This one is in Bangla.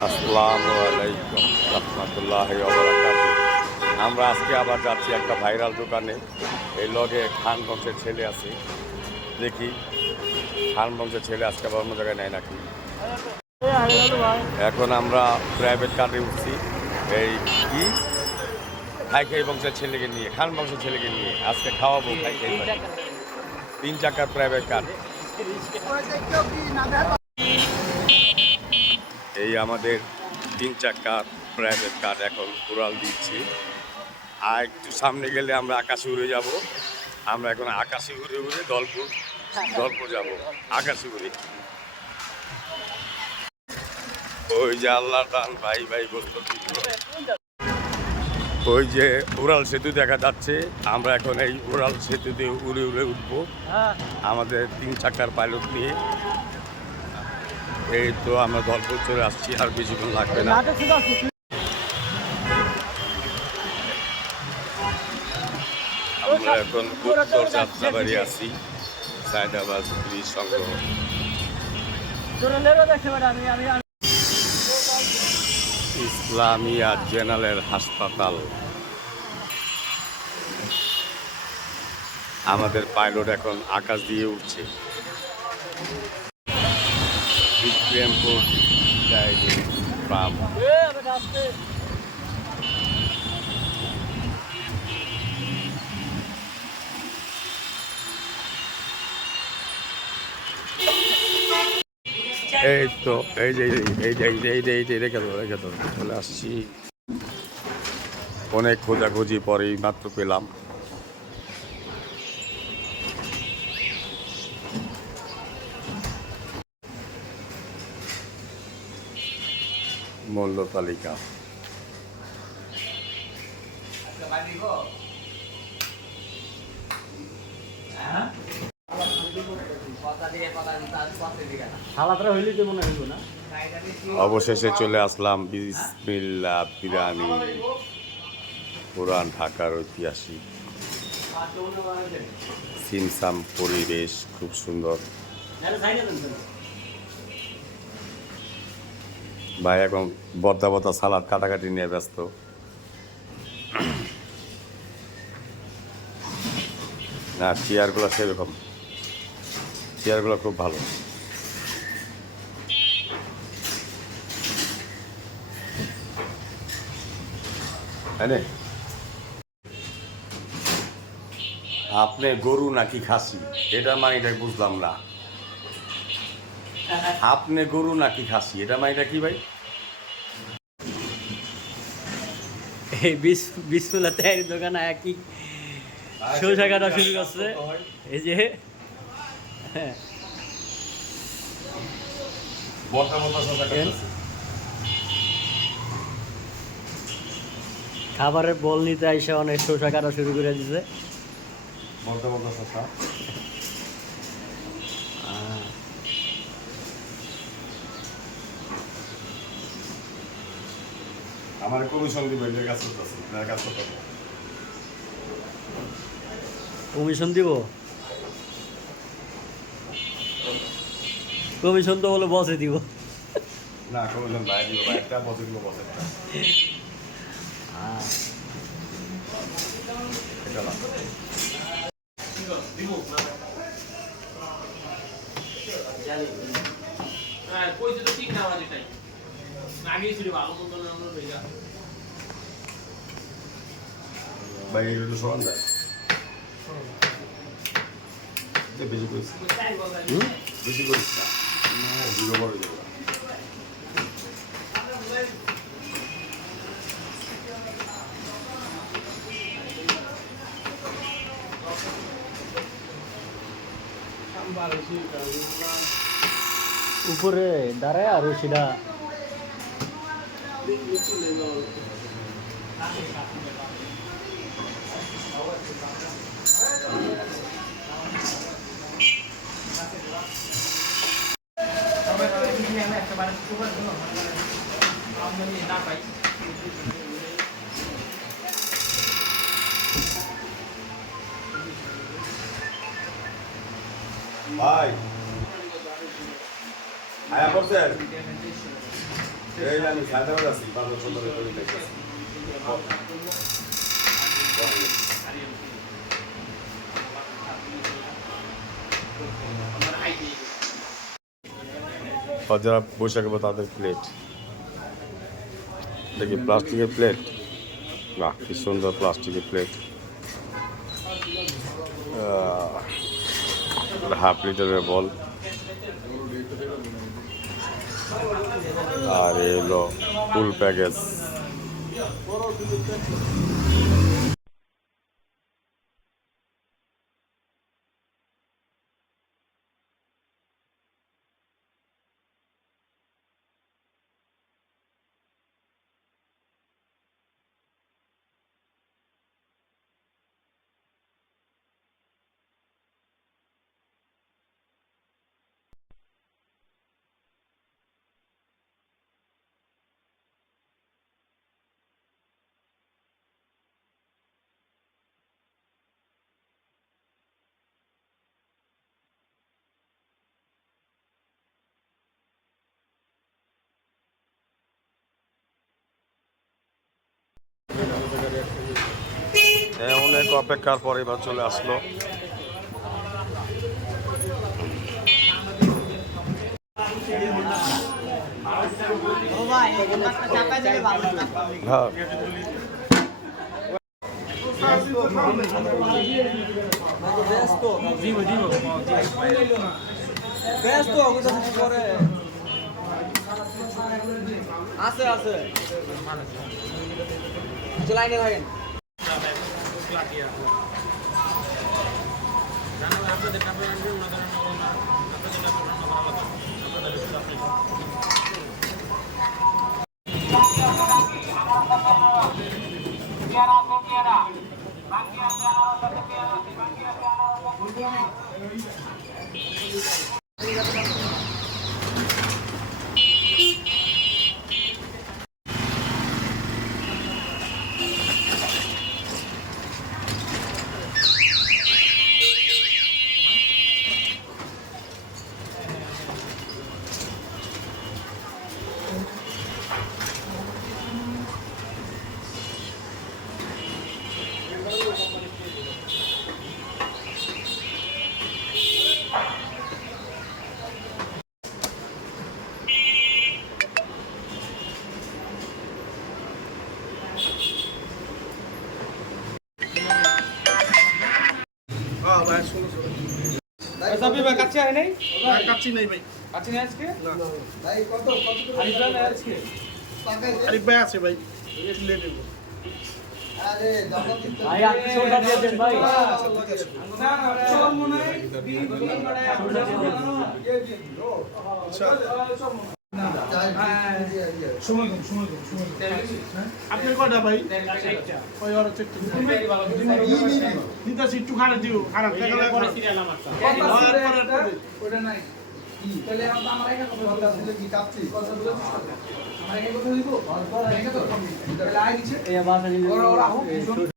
আসসালামু আলাইকুম রহমতুল্লাহ বারাকাতুহু। আমরা আজকে আবার যাচ্ছি একটা ভাইরাল দোকানে। এই লগে খান বংশের ছেলে আছে, দেখি খান বংশের ছেলে আজকে আবার অন্য জায়গায় নেয় নাকি। এখন আমরা প্রাইভেট কারে উঠছি, এই কি খাই বংশের ছেলেকে নিয়ে, খান বংশের ছেলেকে নিয়ে আজকে খাওয়াবো খাই 3 চাকার প্রাইভেট কার। এই আমাদের 3 চাকার প্রাইভেট কার এখন উড়াল দিচ্ছি। আর একটু সামনে গেলে আমরা আকাশে উড়ে যাব। আমরা এখন আকাশে উড়ে উড়ে দলপুর যাব আকাশে উড়ে। ওই যে আল্লাহ টান ভাই ভাই গোস্ত, ওই যে উড়াল সেতু দেখা যাচ্ছে। আমরা এখন এই উড়াল সেতুতে উড়ে উড়ে উঠবো আমাদের 3 চাকার পাইলট নিয়ে। এই তো আমরা দলপুর চলে আসছি, আর বেশিক্ষণ লাগবে না। আমরা এখন উত্তর যাত্রাবাড়ি আছি, সায়দাবাদ পুলিশ সংগ্রহ। ইসলামিয়া জেনারেল হাসপাতাল। আমাদের পাইলট এখন আকাশ দিয়ে উঠছে। Bikrampur diving farm. এই তো এই যে রেখে তো চলে আসছি। অনেক খোঁজাখুঁজি পরেই মাত্র পেলাম। মূল্য তালিকা। অবশেষে চলে আসলাম বিসমিল্লাহ বিরিয়ানি, পুরান ঢাকার ঐতিহাসিক সিমসাম পরিবেশ, খুব সুন্দর। ভাই এখন বদ্দা সালাদ কাটাকাটি নিয়ে ব্যস্ত। না, চেয়ারগুলো সেরকম, চেয়ারগুলো খুব ভালো। তাই আপনি গরু নাকি খাসি, এটা মাইটা বুঝলাম না। আপনি গরু নাকি খাসি, এটা মাইটা কি ভাই? এই বিসমিল্লাহ তৈরির দোকান একই সরিষা কাটা শুরু করছে। এই যে খাবারের বল নিতে আইসা অনেক সরিষা কাটা শুরু করে দিছে। আমার কমিশন দিবেন, কমিশন দিব, কমিশন তো বলে বসে দিব না, কমিশন ভাই দিব, ভাই একটা বসে দিব, বসে একটা এটা না। ভাই এটা সমান যায় বেশি করিস, বেশি করিস না, জিরো বড় যাবে। উপরে দাঁড়ায় আর সেটা ভাই আয়া করছেন এই আমি সাইডেও আছি, বাজার সন্ধানে করে দেখতেছি। আর যারা বসে থাকবে তাদের প্লেট, এটা কি প্লাস্টিকের প্লেট? বাহ, কি সুন্দর প্লাস্টিকের প্লেট। হাফ লিটারের বল, আর এ হলো ফুল প্যাকেজ। অনেক অপেক্ষার পর এবার চলে আসলো। হ্যাঁ, আছে আছে লাইনে থাকেন। কাচ্চি হয় নাই? কাচ্চি নেই ভাই। কাচ্চি নেই আজকে? ভাই কত আরিফ ভাই নেই আজকে? আরিফ ভাই আছে ভাই, লে দেবো। ভাই আপনি সোডা দিয়ে দেন ভাই। না না সব মনে হয় সময় কম আপনার কটা ভাই? ওই ওর চেকটা নিতাছি, একটু খারাপ দিও, খারাপ ওটা নাই তাহলে আমরা এখানে কথা বলতে কি কাচ্চি কথা বলছিস আমরা এখানে কথা দিব তাহলে আই দিচ্ছে এই বাসা নিলে ওরা